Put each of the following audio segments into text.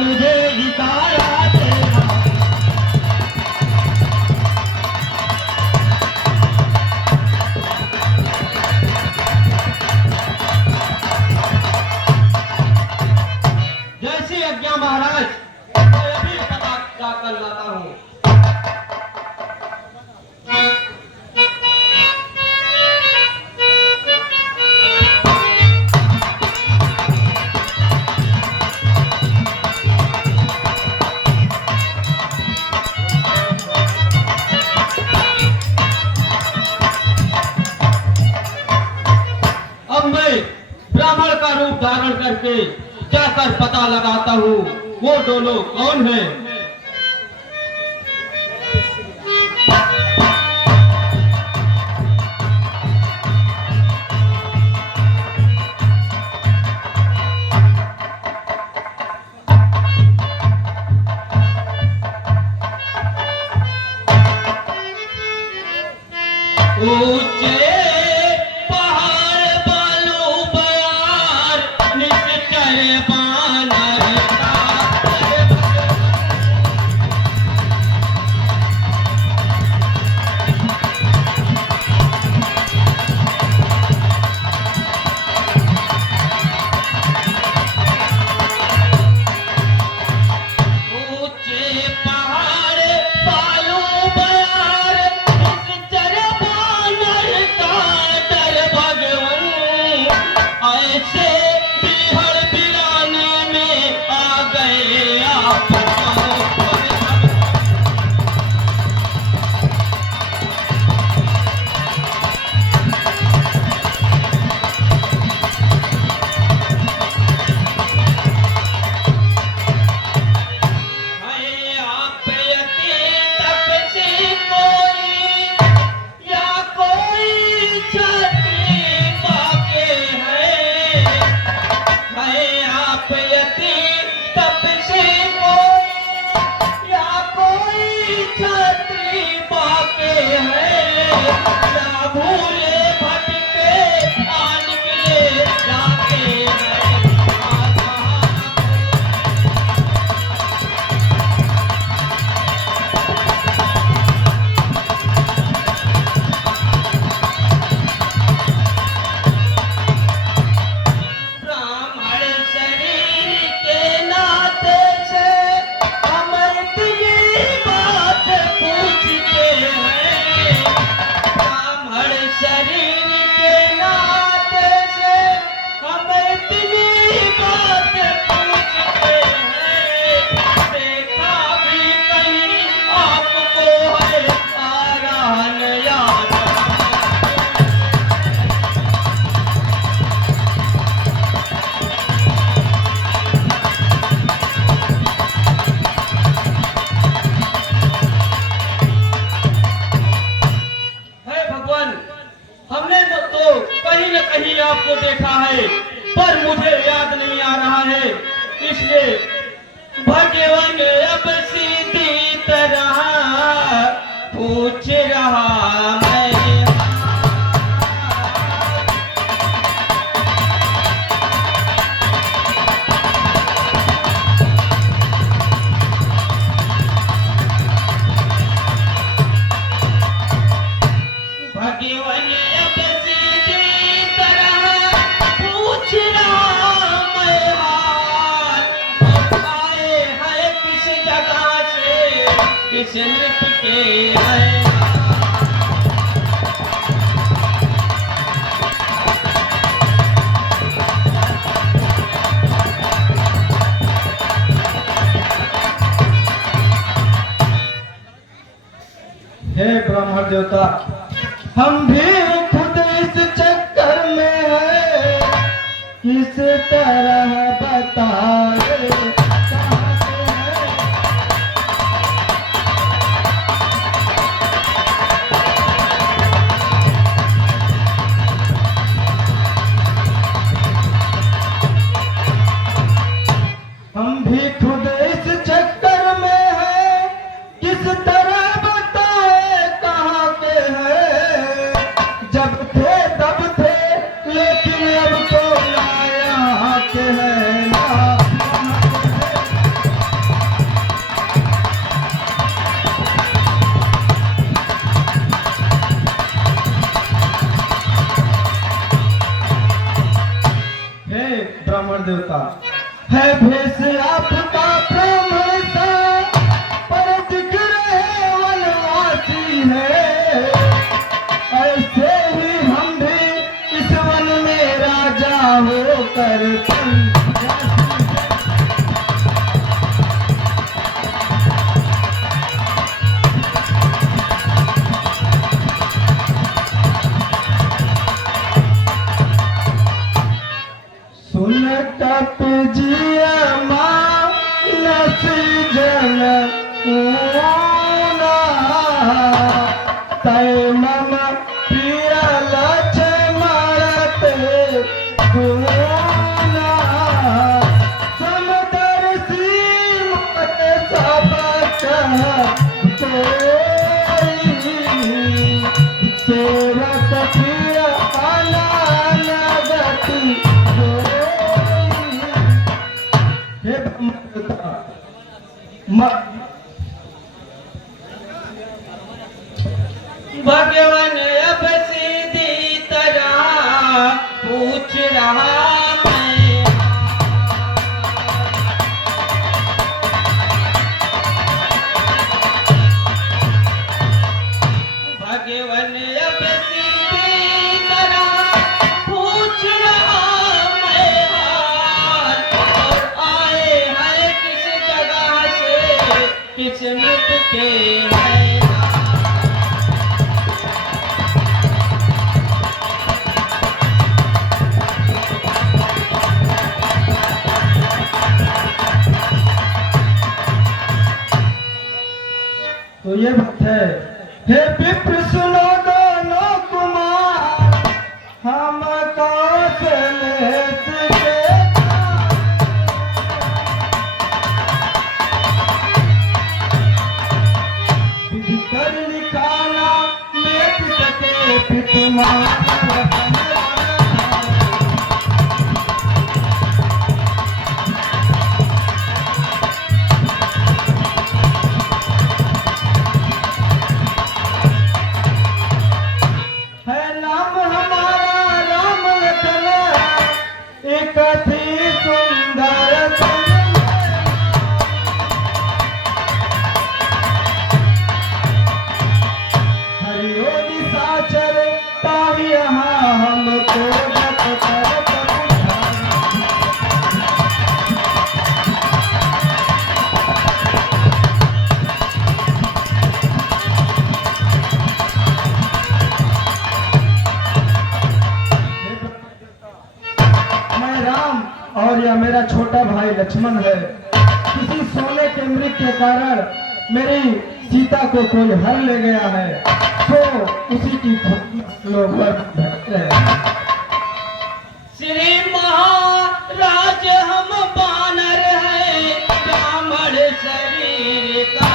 मुझे इशारा तेरा। जैसी आज्ञा महाराज, मैं अभी पता कर लाता हूँ। अब मैं ब्राह्मण का रूप धारण करके जाकर पता लगाता हूँ वो दोनों कौन है। ऊंचे आपको देखा है पर मुझे याद नहीं आ रहा है, इसलिए भगवान अब सीधी तरह पूछ रहा मैं। किस नृत्य के आए हे ब्रह्म देवता, हम भी खुद इस चक्कर में है, किस तरह बताए तब थे, लेकिन अब तो ना यहाँ के हैं ना। देवता है भेष आपका ब्राह्मण सा, पर दिख रहे वनवासी है। ऐसे ही हम भी इस वन में राजा होकर सुन तप जिया मानस जन ऊना, तय मम प्रिय लक्ष्मण ते गुना। समदर्शी मत सबक कोई, सेवक प्रिय अनन गति भगवान अब सीधी तरह पूछ रहा मैं। भगवान अब सीधी तरह पूछ रहा मैं हाल, और आए हैं किस जगह से, किस मिट के हैं। तो ये बात है। हे विप्र सुनो दोनों कुमार, हम कौशल से विधि कर लिखाना मेट सके पितुमार। और यह मेरा छोटा भाई लक्ष्मण है। किसी सोने के मृग के कारण मेरी सीता को कोई हर ले गया है, तो उसी की लोग भटक रहे हैं। श्री महाराज हम बानर हैं, ब्राह्मण शरीर का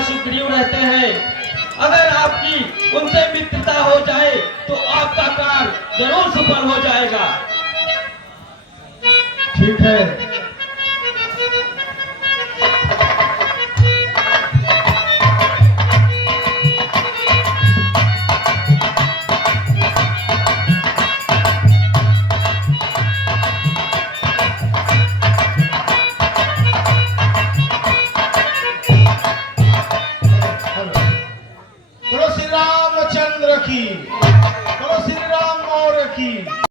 सुग्रीव रहते हैं। अगर आपकी उनसे मित्रता हो जरूर सफल हो जाएगा। ठीक है,